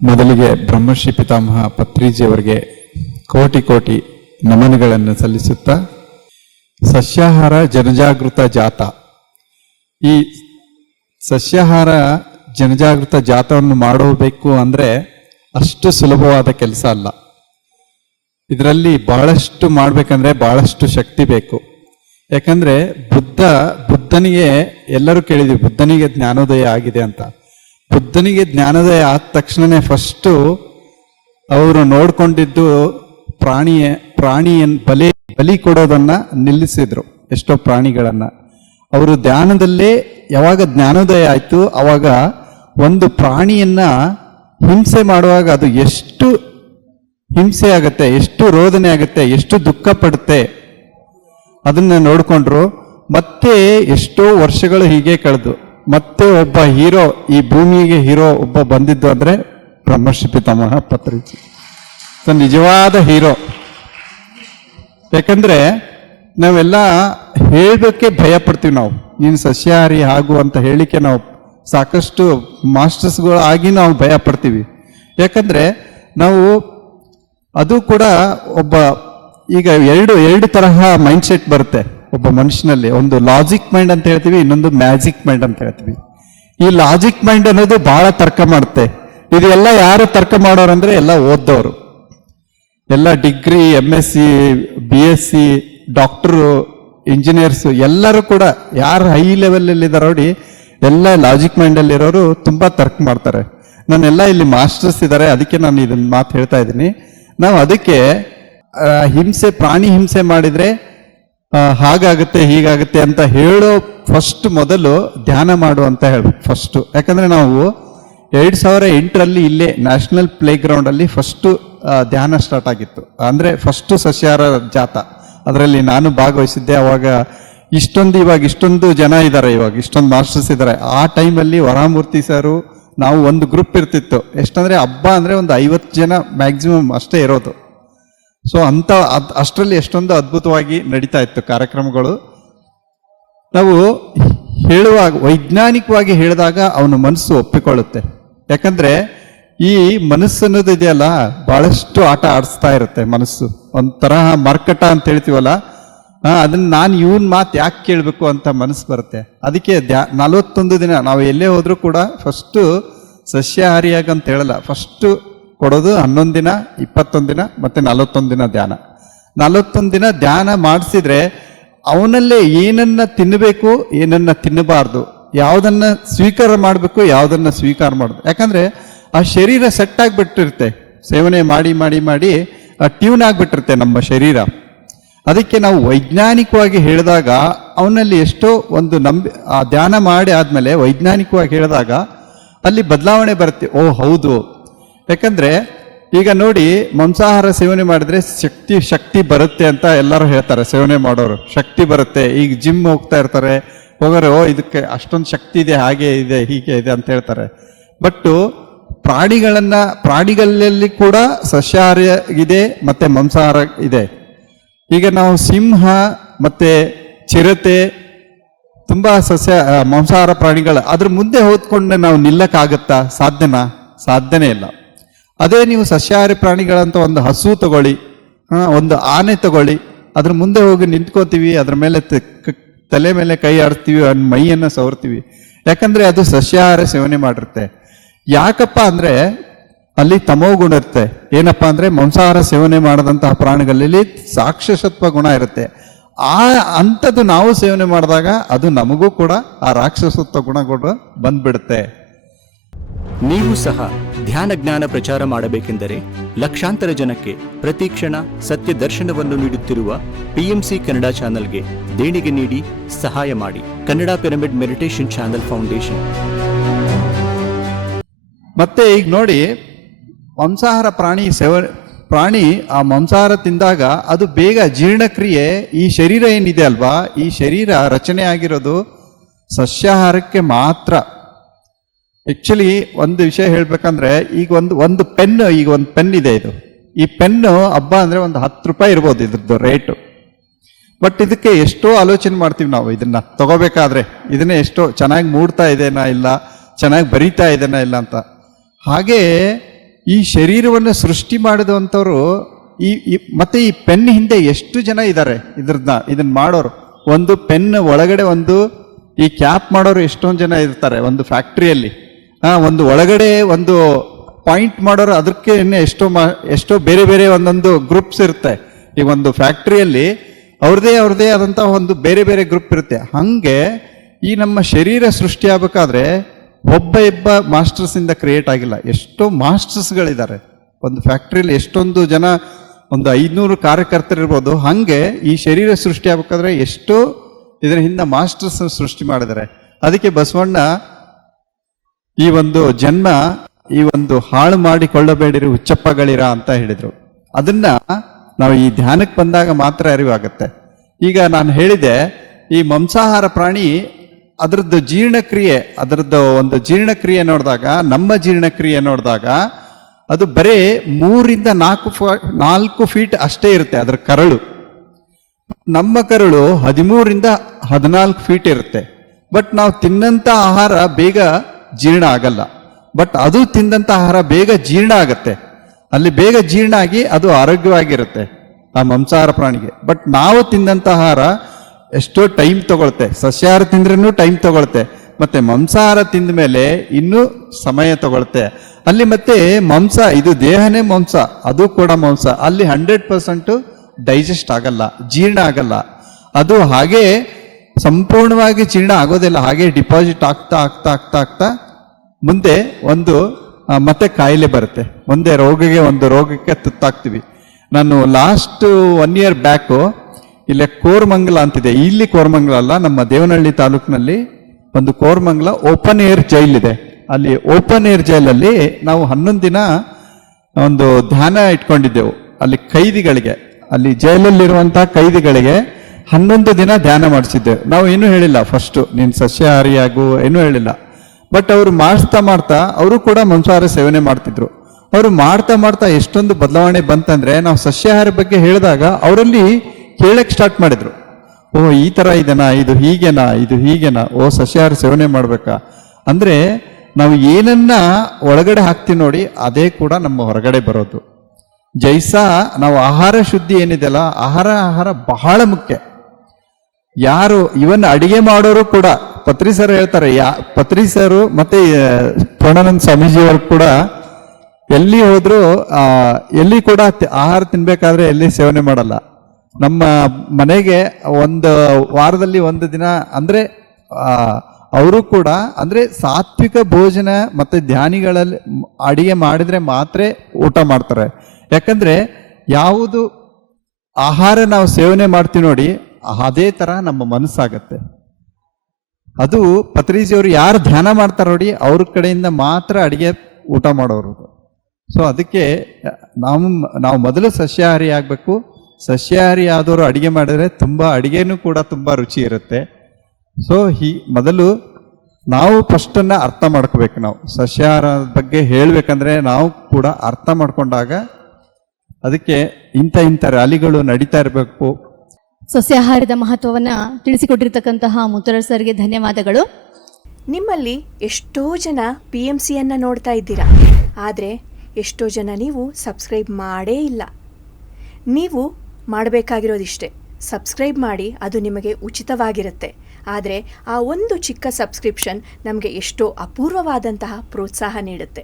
ಮೊದಲಿಗೆ ಬ್ರಹ್ಮಶ್ರೀ ಪಿತಾಮಹ ಪತ್ರಿಜಿಯವರಿಗೆ ಕೋಟಿ ಕೋಟಿ ನಮನಗಳನ್ನು ಸಲ್ಲಿಸುತ್ತಾ, ಸಸ್ಯಾಹಾರ ಜನಜಾಗೃತ ಜಾಥಾ, ಈ ಸಸ್ಯಾಹಾರ ಜನಜಾಗೃತ ಜಾಥಾವನ್ನು ಮಾಡಬೇಕು ಅಂದರೆ ಅಷ್ಟು ಸುಲಭವಾದ ಕೆಲಸ ಅಲ್ಲ. ಇದರಲ್ಲಿ ಬಹಳಷ್ಟು ಮಾಡಬೇಕಂದ್ರೆ ಬಹಳಷ್ಟು ಶಕ್ತಿ ಬೇಕು. ಯಾಕಂದ್ರೆ ಬುದ್ಧನಿಗೆ ಎಲ್ಲರೂ ಕೇಳಿದ್ವಿ, ಬುದ್ಧನಿಗೆ ಜ್ಞಾನೋದಯ ಆಗಿದೆ ಅಂತ. ಬುದ್ಧನಿಗೆ ಜ್ಞಾನೋದಯ ಆದ ತಕ್ಷಣನೇ ಫಸ್ಟು ಅವರು ನೋಡ್ಕೊಂಡಿದ್ದು ಪ್ರಾಣಿಯನ್ನು ಬಲಿ ಕೊಡೋದನ್ನ ನಿಲ್ಲಿಸಿದ್ರು. ಎಷ್ಟೋ ಪ್ರಾಣಿಗಳನ್ನ ಅವರು ಧ್ಯಾನದಲ್ಲೇ ಯಾವಾಗ ಜ್ಞಾನೋದಯ ಆಯ್ತು ಅವಾಗ ಒಂದು ಪ್ರಾಣಿಯನ್ನ ಹಿಂಸೆ ಮಾಡುವಾಗ ಅದು ಎಷ್ಟು ಹಿಂಸೆ ಆಗುತ್ತೆ, ಎಷ್ಟು ರೋದನೆ ಆಗುತ್ತೆ, ಎಷ್ಟು ದುಃಖ ಪಡುತ್ತೆ ಅದನ್ನ ನೋಡ್ಕೊಂಡ್ರು. ಮತ್ತೆ ಎಷ್ಟೋ ವರ್ಷಗಳು ಹೀಗೆ ಕಳೆದು ಮತ್ತೆ ಒಬ್ಬ ಹೀರೋ, ಈ ಭೂಮಿಗೆ ಹೀರೋ ಒಬ್ಬ ಬಂದಿದ್ದು ಅಂದ್ರೆ ಬ್ರಹ್ಮಶ್ರೀ ಪಿತಾಮಹ ಪತ್ರಿಜಿ. ನಿಜವಾದ ಹೀರೋ. ಯಾಕಂದ್ರೆ ನಾವೆಲ್ಲ ಹೇಳೋಕ್ಕೆ ಭಯ ಪಡ್ತೀವಿ. ನಾವು ನೀನು ಸಸ್ಯಾಹಾರಿ ಆಗು ಅಂತ ಹೇಳಿಕೆ ನಾವು ಸಾಕಷ್ಟು ಮಾಸ್ಟರ್ಸ್ಗಳು ಆಗಿ ನಾವು ಭಯ ಪಡ್ತೀವಿ. ಯಾಕಂದ್ರೆ ನಾವು ಅದು ಕೂಡ ಒಬ್ಬ ಈಗ ಎರಡು ತರಹ ಮೈಂಡ್ ಸೆಟ್ ಬರುತ್ತೆ ಒಬ್ಬ ಮನುಷ್ಯನಲ್ಲಿ. ಒಂದು ಲಾಜಿಕ್ ಮೈಂಡ್ ಅಂತ ಹೇಳ್ತೀವಿ, ಇನ್ನೊಂದು ಮ್ಯಾಜಿಕ್ ಮೈಂಡ್ ಅಂತ ಹೇಳ್ತೀವಿ. ಈ ಲಾಜಿಕ್ ಮೈಂಡ್ ಅನ್ನೋದು ಬಹಳ ತರ್ಕ ಮಾಡುತ್ತೆ. ಇದೆಲ್ಲ ಯಾರು ತರ್ಕ ಮಾಡೋರಂದ್ರೆ ಎಲ್ಲ ಓದ್ದವರು, ಎಲ್ಲ degree, MSc, BSc, doctor, engineers ಎಲ್ಲರೂ ಕೂಡ ಯಾರು ಹೈ ಲೆವೆಲ್ ಇದ್ದಾರೆ ನೋಡಿ, ಎಲ್ಲ ಲಾಜಿಕ್ ಮೈಂಡಲ್ಲಿ ಇರೋರು ತುಂಬಾ ತರ್ಕ ಮಾಡ್ತಾರೆ. ನಾನೆಲ್ಲ ಇಲ್ಲಿ ಮಾಸ್ಟರ್ಸ್ ಇದ್ದಾರೆ, ಅದಕ್ಕೆ ನಾನು ಇದನ್ನ ಮಾತು ಹೇಳ್ತಾ ಇದ್ದೀನಿ. ನಾವು ಅದಕ್ಕೆ ಪ್ರಾಣಿ ಹಿಂಸೆ ಮಾಡಿದ್ರೆ ಹಾಗಾಗುತ್ತೆ ಹೀಗಾಗುತ್ತೆ ಅಂತ ಹೇಳೋ ಫಸ್ಟ್ ಮೊದಲು ಧ್ಯಾನ ಮಾಡು ಅಂತ ಹೇಳ್ಬೇಕು ಫಸ್ಟ್. ಯಾಕಂದ್ರೆ ನಾವು 2008ರಲ್ಲಿ ಇಲ್ಲೇ ನ್ಯಾಷನಲ್ ಪ್ಲೇ ಗ್ರೌಂಡ್ ಅಲ್ಲಿ ಫಸ್ಟ್ ಧ್ಯಾನ ಸ್ಟಾರ್ಟ್ ಆಗಿತ್ತು. ಅಂದ್ರೆ ಫಸ್ಟ್ ಸಸ್ಯಾಹಾರ ಜಾಥಾ, ಅದರಲ್ಲಿ ನಾನು ಭಾಗವಹಿಸಿದ್ದೆ. ಅವಾಗ ಇವಾಗ ಇಷ್ಟೊಂದು ಜನ ಇದ್ದಾರೆ, ಇವಾಗ ಇಷ್ಟೊಂದು ಮಾಸ್ಟರ್ಸ್ ಇದ್ದಾರೆ. ಆ ಟೈಮಲ್ಲಿ ವರಾಮೂರ್ತಿ ಸರು, ನಾವು ಒಂದು ಗ್ರೂಪ್ ಇರ್ತಿತ್ತು. ಎಷ್ಟಂದ್ರೆ ಹಬ್ಬ ಅಂದ್ರೆ ಒಂದು 50 ಜನ ಮ್ಯಾಕ್ಸಿಮಮ್ ಅಷ್ಟೇ ಇರೋದು. ಸೊ ಅಷ್ಟರಲ್ಲಿ ಎಷ್ಟೊಂದು ಅದ್ಭುತವಾಗಿ ನಡೀತಾ ಇತ್ತು ಕಾರ್ಯಕ್ರಮಗಳು. ನಾವು ಹೇಳುವಾಗ ವೈಜ್ಞಾನಿಕವಾಗಿ ಹೇಳಿದಾಗ ಅವನ ಮನಸ್ಸು ಒಪ್ಪಿಕೊಳ್ಳುತ್ತೆ. ಯಾಕಂದ್ರೆ ಈ ಮನಸ್ಸು ಅನ್ನೋದು ಇದೆಯಲ್ಲ, ಬಹಳಷ್ಟು ಆಟ ಆಡಿಸ್ತಾ ಇರುತ್ತೆ ಮನಸ್ಸು. ಒಂಥರ ಮರ್ಕಟ ಅಂತ ಹೇಳ್ತೀವಲ್ಲ, ಅದನ್ನ ನಾನು ಇವನ್ ಮಾತು ಯಾಕೆ ಕೇಳಬೇಕು ಅಂತ ಮನಸ್ಸು ಬರುತ್ತೆ. ಅದಕ್ಕೆ 41 ದಿನ ನಾವು ಎಲ್ಲೇ ಹೋದ್ರೂ ಕೂಡ ಫಸ್ಟು ಸಸ್ಯಾಹಾರಿಯಾಗಿ ಅಂತ ಹೇಳಲ್ಲ, ಫಸ್ಟ್ ಕೊಡೋದು 11 ದಿನ, 21 ದಿನ ಮತ್ತೆ 41 ದಿನ ಧ್ಯಾನ. 41 ದಿನ ಧ್ಯಾನ ಮಾಡಿಸಿದ್ರೆ ಅವನಲ್ಲೇ ಏನನ್ನ ತಿನ್ನಬೇಕು, ಏನನ್ನ ತಿನ್ನಬಾರ್ದು, ಯಾವುದನ್ನ ಸ್ವೀಕಾರ ಮಾಡಬೇಕು, ಯಾವುದನ್ನ ಸ್ವೀಕಾರ ಮಾಡೋದು. ಯಾಕಂದ್ರೆ ಆ ಶರೀರ ಸೆಟ್ ಆಗಿಬಿಟ್ಟಿರುತ್ತೆ, ಸೇವನೆ ಮಾಡಿ ಮಾಡಿ ಮಾಡಿ ಟ್ಯೂನ್ ಆಗಿಬಿಟ್ಟಿರುತ್ತೆ ನಮ್ಮ ಶರೀರ. ಅದಕ್ಕೆ ನಾವು ವೈಜ್ಞಾನಿಕವಾಗಿ ಹೇಳಿದಾಗ ಅವನಲ್ಲಿ ಎಷ್ಟೋ ಒಂದು ಆ ಧ್ಯಾನ ಮಾಡಿ ಆದ್ಮೇಲೆ ವೈಜ್ಞಾನಿಕವಾಗಿ ಹೇಳಿದಾಗ ಅಲ್ಲಿ ಬದಲಾವಣೆ ಬರುತ್ತೆ. ಓ ಹೌದು, ಯಾಕಂದ್ರೆ ಈಗ ನೋಡಿ, ಮಾಂಸಾಹಾರ ಸೇವನೆ ಮಾಡಿದ್ರೆ ಶಕ್ತಿ ಬರುತ್ತೆ ಅಂತ ಎಲ್ಲರೂ ಹೇಳ್ತಾರೆ. ಸೇವನೆ ಮಾಡೋರು ಶಕ್ತಿ ಬರುತ್ತೆ. ಈಗ ಜಿಮ್ ಹೋಗ್ತಾ ಇರ್ತಾರೆ, ಹೋಗೋರು ಇದಕ್ಕೆ ಅಷ್ಟೊಂದು ಶಕ್ತಿ ಇದೆ, ಹಾಗೆ ಇದೆ, ಹೀಗೆ ಇದೆ ಅಂತ ಹೇಳ್ತಾರೆ. ಬಟ್ ಪ್ರಾಣಿಗಳಲ್ಲಿ ಕೂಡ ಸಸ್ಯಾಹಾರ ಇದೆ ಮತ್ತೆ ಮಾಂಸಾಹಾರ ಇದೆ. ಈಗ ನಾವು ಸಿಂಹ ಮತ್ತೆ ಚಿರತೆ ತುಂಬಾ ಮಾಂಸಾಹಾರ ಪ್ರಾಣಿಗಳು, ಅದ್ರ ಮುಂದೆ ಹೋದ್ಕೊಂಡು ನಾವು ನಿಲ್ಲಕ್ಕಾಗತ್ತಾ? ಸಾಧ್ಯನೇ ಇಲ್ಲ. ಅದೇ ನೀವು ಸಸ್ಯಾಹಾರಿ ಪ್ರಾಣಿಗಳಂತ ಒಂದು ಹಸು ತಗೊಳ್ಳಿ, ಒಂದು ಆನೆ ತಗೊಳ್ಳಿ, ಅದ್ರ ಮುಂದೆ ಹೋಗಿ ನಿಂತ್ಕೋತೀವಿ, ಅದ್ರ ಮೇಲೆ ತಲೆ ಮೇಲೆ ಕೈ ಆಡಿಸ್ತೀವಿ, ಮೈಯನ್ನು ಸವರ್ತೀವಿ. ಯಾಕಂದ್ರೆ ಅದು ಸಸ್ಯಾಹಾರ ಸೇವನೆ ಮಾಡಿರುತ್ತೆ. ಯಾಕಪ್ಪ ಅಂದ್ರೆ ಅಲ್ಲಿ ತಮೋಗುಣ ಇರುತ್ತೆ. ಏನಪ್ಪಾ ಅಂದ್ರೆ ಮಾಂಸಾಹಾರ ಸೇವನೆ ಮಾಡದಂತಹ ಪ್ರಾಣಿಗಳಲ್ಲಿ ರಾಕ್ಷಸತ್ವ ಗುಣ ಇರುತ್ತೆ. ಅಂಥದ್ದು ನಾವು ಸೇವನೆ ಮಾಡಿದಾಗ ಅದು ನಮಗೂ ಕೂಡ ಆ ರಾಕ್ಷಸತ್ವ ಗುಣ ಕೂಡ ಬಂದ್ಬಿಡುತ್ತೆ. ನೀವು ಸಹ ಧ್ಯಾನ ಜ್ಞಾನ ಪ್ರಚಾರ ಮಾಡಬೇಕೆಂದರೆ ಲಕ್ಷಾಂತರ ಜನಕ್ಕೆ ಪ್ರತಿ ಕ್ಷಣ ಸತ್ಯ ದರ್ಶನವನ್ನು ನೀಡುತ್ತಿರುವ PMC ಕನ್ನಡ ಚಾನೆಲ್ಗೆ ದೇಣಿಗೆ ನೀಡಿ ಸಹಾಯ ಮಾಡಿ. Kannada pyramid meditation channel foundation. ಮತ್ತೆ ಈಗ ನೋಡಿ, ಮಾಂಸಾಹಾರ ಪ್ರಾಣಿ ಆ ಮಾಂಸಾಹಾರ ತಿಂದಾಗ ಅದು ಬೇಗ ಜೀರ್ಣಕ್ರಿಯೆ, ಈ ಶರೀರ ಏನಿದೆ ಅಲ್ವಾ, ಈ ಶರೀರ ರಚನೆ ಆಗಿರೋದು ಸಸ್ಯಾಹಾರಕ್ಕೆ ಮಾತ್ರ. ಆಕ್ಚುಲಿ ಒಂದು ವಿಷಯ ಹೇಳ್ಬೇಕಂದ್ರೆ, ಈಗ ಒಂದು ಪೆನ್ ಇದೆ. ಈ ಪೆನ್ನು ಹಬ್ಬ ಅಂದರೆ ಒಂದು 10 ರೂಪಾಯಿ ಇರ್ಬೋದು ಇದ್ರದ್ದು ರೇಟು. ಬಟ್ ಇದಕ್ಕೆ ಎಷ್ಟೋ ಆಲೋಚನೆ ಮಾಡ್ತೀವಿ ನಾವು, ಇದನ್ನ ತಗೋಬೇಕಾದ್ರೆ ಇದನ್ನೇ ಎಷ್ಟೋ ಚೆನ್ನಾಗಿ ಮೂಡ್ತಾ ಇದೆನಾ ಇಲ್ಲ, ಚೆನ್ನಾಗಿ ಬರೀತಾ ಇದೆನಾ ಇಲ್ಲ ಅಂತ. ಹಾಗೆ ಈ ಶರೀರವನ್ನು ಸೃಷ್ಟಿ ಮಾಡಿದಂಥವ್ರು ಮತ್ತೆ ಈ ಪೆನ್ ಹಿಂದೆ ಎಷ್ಟು ಜನ ಇದ್ದಾರೆ ಇದನ್ನ ಮಾಡೋರು. ಒಂದು ಪೆನ್ ಒಳಗಡೆ ಒಂದು ಈ ಕ್ಯಾಪ್ ಮಾಡೋರು ಎಷ್ಟೊಂದು ಜನ ಇರ್ತಾರೆ ಒಂದು ಫ್ಯಾಕ್ಟ್ರಿಯಲ್ಲಿ. ಒಂದು ಒಳಗಡೆ ಒಂದು ಪಾಯಿಂಟ್ ಮಾಡೋರು ಅದಕ್ಕೆ ಎಷ್ಟೋ ಬೇರೆ ಬೇರೆ ಒಂದೊಂದು ಗ್ರೂಪ್ಸ್ ಇರುತ್ತೆ. ಈಗ ಒಂದು ಫ್ಯಾಕ್ಟ್ರಿಯಲ್ಲಿ ಅವ್ರದೇ ಆದಂತಹ ಒಂದು ಬೇರೆ ಬೇರೆ ಗ್ರೂಪ್ ಇರುತ್ತೆ. ಹಂಗೆ ಈ ನಮ್ಮ ಶರೀರ ಸೃಷ್ಟಿ ಆಗ್ಬೇಕಾದ್ರೆ ಒಬ್ಬ ಮಾಸ್ಟರ್ಸ್ ಇಂದ ಕ್ರಿಯೇಟ್ ಆಗಿಲ್ಲ, ಎಷ್ಟೋ ಮಾಸ್ಟರ್ಸ್ಗಳಿದ್ದಾರೆ ಒಂದು ಫ್ಯಾಕ್ಟ್ರಿಯಲ್ಲಿ. ಎಷ್ಟೊಂದು ಜನ, ಒಂದು 500 ಕಾರ್ಯಕರ್ತರಿರ್ಬೋದು. ಹಂಗೆ ಈ ಶರೀರ ಸೃಷ್ಟಿ ಆಗ್ಬೇಕಾದ್ರೆ ಎಷ್ಟೋ ಇದರ ಹಿಂದೆ ಮಾಸ್ಟರ್ಸ್ ಸೃಷ್ಟಿ ಮಾಡಿದ್ದಾರೆ. ಅದಕ್ಕೆ ಬಸವಣ್ಣ ಈ ಒಂದು ಜನ್ಮ ಈ ಒಂದು ಹಾಳು ಮಾಡಿಕೊಳ್ಳಬೇಡಿರಿ ಹುಚ್ಚಪ್ಪಗಳಿರ ಅಂತ ಹೇಳಿದ್ರು. ಅದನ್ನ ನಾವು ಈ ಧ್ಯಾನಕ್ಕೆ ಬಂದಾಗ ಮಾತ್ರ ಅರಿವಾಗುತ್ತೆ. ಈಗ ನಾನು ಹೇಳಿದೆ, ಈ ಮಾಂಸಾಹಾರ ಪ್ರಾಣಿ ಅದರದ್ದು ಜೀರ್ಣಕ್ರಿಯೆ, ಅದರದ್ದು ಒಂದು ಜೀರ್ಣಕ್ರಿಯೆ ನೋಡಿದಾಗ, ನಮ್ಮ ಜೀರ್ಣಕ್ರಿಯೆ ನೋಡಿದಾಗ ಅದು ಬರೀ 3 ಇಂದ 4 ಫೀಟ್ ಅಷ್ಟೇ ಇರುತ್ತೆ ಅದರ ಕರಳು. ನಮ್ಮ ಕರಳು 13 ರಿಂದ 14 ಫೀಟ್ ಇರುತ್ತೆ. ಬಟ್ ನಾವು ತಿನ್ನಂತ ಆಹಾರ ಬೇಗ ಜೀರ್ಣ ಆಗಲ್ಲ. ಬಟ್ ಅದು ತಿಂದಂತ ಆಹಾರ ಬೇಗ ಜೀರ್ಣ ಆಗತ್ತೆ. ಅಲ್ಲಿ ಬೇಗ ಜೀರ್ಣ ಆಗಿ ಅದು ಆರೋಗ್ಯವಾಗಿರುತ್ತೆ ಆ ಮಾಂಸಾಹಾರ ಪ್ರಾಣಿಗೆ. ಬಟ್ ನಾವು ತಿಂದಂತ ಆಹಾರ ಎಷ್ಟೋ ಟೈಮ್ ತಗೊಳುತ್ತೆ. ಸಸ್ಯಾಹಾರ ತಿಂದ್ರೂ ಟೈಮ್ ತಗೊಳುತ್ತೆ, ಮತ್ತೆ ಮಾಂಸಾಹಾರ ತಿಂದ ಮೇಲೆ ಇನ್ನೂ ಸಮಯ ತಗೊಳುತ್ತೆ. ಅಲ್ಲಿ ಮತ್ತೆ ಮಾಂಸ, ಇದು ದೇಹನೇ ಮಾಂಸ, ಅದು ಕೂಡ ಮಾಂಸ. ಅಲ್ಲಿ 100% ಡೈಜೆಸ್ಟ್ ಆಗಲ್ಲ, ಜೀರ್ಣ ಆಗಲ್ಲ. ಅದು ಹಾಗೆ ಸಂಪೂರ್ಣವಾಗಿ ಜೀರ್ಣ ಆಗೋದಿಲ್ಲ, ಹಾಗೆ ಡಿಪಾಸಿಟ್ ಆಗ್ತಾ ಆಗ್ತಾ ಆಗ್ತಾ ಆಗ್ತಾ ಮುಂದೆ ಒಂದು ಮತ್ತೆ ಕಾಯಿಲೆ ಬರುತ್ತೆ. ಮುಂದೆ ಒಂದು ರೋಗಕ್ಕೆ ತುತ್ತಾಗ್ತೀವಿ. ನಾನು ಲಾಸ್ಟ್ 1 year ಬ್ಯಾಕು ಇಲ್ಲೇ ಕೋರಮಂಗಲ ಅಂತಿದೆ, ಇಲ್ಲಿ ಕೋರಮಂಗಲ ಅಲ್ಲ, ನಮ್ಮ ದೇವನಹಳ್ಳಿ ತಾಲೂಕಿನಲ್ಲಿ ಒಂದು ಕೋರಮಂಗಲ ಓಪನ್ ಏರ್ ಜೈಲ್ ಇದೆ. ಅಲ್ಲಿ ಓಪನ್ ಏರ್ ಜೈಲಲ್ಲಿ ನಾವು 11 ದಿನ ಒಂದು ಧ್ಯಾನ ಇಟ್ಕೊಂಡಿದ್ದೆವು. ಅಲ್ಲಿ ಖೈದಿಗಳಿಗೆ, ಅಲ್ಲಿ ಜೈಲಲ್ಲಿರುವಂತಹ ಖೈದಿಗಳಿಗೆ 11 ದಿನ ಧ್ಯಾನ ಮಾಡಿಸಿದ್ದೆವು. ನಾವು ಏನೂ ಹೇಳಿಲ್ಲ, ಫಸ್ಟು ನೀನು ಸಸ್ಯಾಹಾರಿಯಾಗು ಏನೂ ಹೇಳಿಲ್ಲ. ಬಟ್ ಅವರು ಮಾಡ್ತಾ ಅವರು ಕೂಡ ಮಾಂಸಾಹಾರ ಸೇವನೆ ಮಾಡ್ತಿದ್ರು. ಅವರು ಮಾಡ್ತಾ ಎಷ್ಟೊಂದು ಬದಲಾವಣೆ ಬಂತಂದ್ರೆ, ನಾವು ಸಸ್ಯಾಹಾರ ಬಗ್ಗೆ ಹೇಳಿದಾಗ ಅವರಲ್ಲಿ ಕೇಳಕ್ಕೆ ಸ್ಟಾರ್ಟ್ ಮಾಡಿದ್ರು. ಓ ಈ ತರ ಇದೆನಾ, ಇದು ಹೀಗೆನಾ, ಓ ಸಸ್ಯಾಹಾರ ಸೇವನೆ ಮಾಡ್ಬೇಕಾ ಅಂದ್ರೆ, ನಾವು ಏನನ್ನ ಒಳಗಡೆ ಹಾಕ್ತೀವಿ ನೋಡಿ, ಅದೇ ಕೂಡ ನಮ್ಮ ಹೊರಗಡೆ ಬರೋದು. ಜೈಸಾ ನಾವು ಆಹಾರ ಶುದ್ಧಿ ಏನಿದೆಯಲ್ಲ, ಆಹಾರ ಬಹಳ ಮುಖ್ಯ. ಯಾರು ಇವನ್ ಅಡಿಗೆ ಮಾಡೋರು ಕೂಡ, ಪತ್ರಿ ಸರ್ ಹೇಳ್ತಾರೆ, ಪತ್ರಿ ಸರು ಮತ್ತೆ ಪೂರ್ಣಾನಂದ ಸ್ವಾಮೀಜಿಯವರು ಕೂಡ ಎಲ್ಲಿ ಹೋದ್ರು ಎಲ್ಲಿ ಕೂಡ ಆಹಾರ ತಿನ್ಬೇಕಾದ್ರೆ ಎಲ್ಲಿ ಸೇವನೆ ಮಾಡಲ್ಲ. ನಮ್ಮ ಮನೆಗೆ ಒಂದು ವಾರದಲ್ಲಿ 1 ದಿನ ಅಂದ್ರೆ ಅವರು ಕೂಡ ಅಂದ್ರೆ ಸಾತ್ವಿಕ ಭೋಜನ ಮತ್ತೆ ಧ್ಯಾನಿಗಳಲ್ಲಿ ಅಡಿಗೆ ಮಾಡಿದ್ರೆ ಮಾತ್ರ ಊಟ ಮಾಡ್ತಾರೆ. ಯಾಕಂದ್ರೆ ಯಾವುದು ಆಹಾರ ನಾವು ಸೇವನೆ ಮಾಡ್ತೀವಿ ನೋಡಿ, ಅದೇ ತರ ನಮ್ಮ ಮನಸ್ಸಾಗತ್ತೆ. ಅದು ಪತ್ರಿಜಿಯವರು ಯಾರು ಧ್ಯಾನ ಮಾಡ್ತಾರೆ ನೋಡಿ, ಅವ್ರ ಕಡೆಯಿಂದ ಮಾತ್ರ ಅಡಿಗೆ ಊಟ ಮಾಡೋರು. ಸೊ ಅದಕ್ಕೆ ನಾವು ಮೊದಲು ಸಸ್ಯಾಹಾರಿ ಆಗಬೇಕು. ಸಸ್ಯಾಹಾರಿ ಆದವರು ಅಡಿಗೆ ಮಾಡಿದ್ರೆ ಅಡಿಗೆನೂ ಕೂಡ ತುಂಬಾ ರುಚಿ ಇರುತ್ತೆ. ಸೊ ಮೊದಲು ನಾವು ಫಸ್ಟನ್ನು ಅರ್ಥ ಮಾಡ್ಕೋಬೇಕು. ನಾವು ಸಸ್ಯಾಹಾರ ಬಗ್ಗೆ ಹೇಳ್ಬೇಕಂದ್ರೆ ನಾವು ಕೂಡ ಅರ್ಥ ಮಾಡ್ಕೊಂಡಾಗ ಅದಕ್ಕೆ ಇಂಥ ರ್ಯಾಲಿಗಳು ನಡೀತಾ ಇರಬೇಕು. ಸಸ್ಯಾಹಾರದ ಮಹತ್ವವನ್ನು ತಿಳಿಸಿಕೊಟ್ಟಿರ್ತಕ್ಕಂತಹ ಮುತ್ತುರಾಜ್ ಸರ್ಗೆ ಧನ್ಯವಾದಗಳು. ನಿಮ್ಮಲ್ಲಿ ಎಷ್ಟೋ ಜನ PMCಯನ್ನು ನೋಡ್ತಾ ಇದ್ದೀರಾ, ಆದರೆ ಎಷ್ಟೋ ಜನ ನೀವು ಸಬ್ಸ್ಕ್ರೈಬ್ ಮಾಡೇ ಇಲ್ಲ. ನೀವು ಮಾಡಬೇಕಾಗಿರೋದಿಷ್ಟೇ, ಸಬ್ಸ್ಕ್ರೈಬ್ ಮಾಡಿ, ಅದು ನಿಮಗೆ ಉಚಿತವಾಗಿರುತ್ತೆ. ಆದರೆ ಆ ಒಂದು ಚಿಕ್ಕ ಸಬ್ಸ್ಕ್ರಿಪ್ಷನ್ ನಮಗೆ ಎಷ್ಟೋ ಅಪೂರ್ವವಾದಂತಹ ಪ್ರೋತ್ಸಾಹ ನೀಡುತ್ತೆ.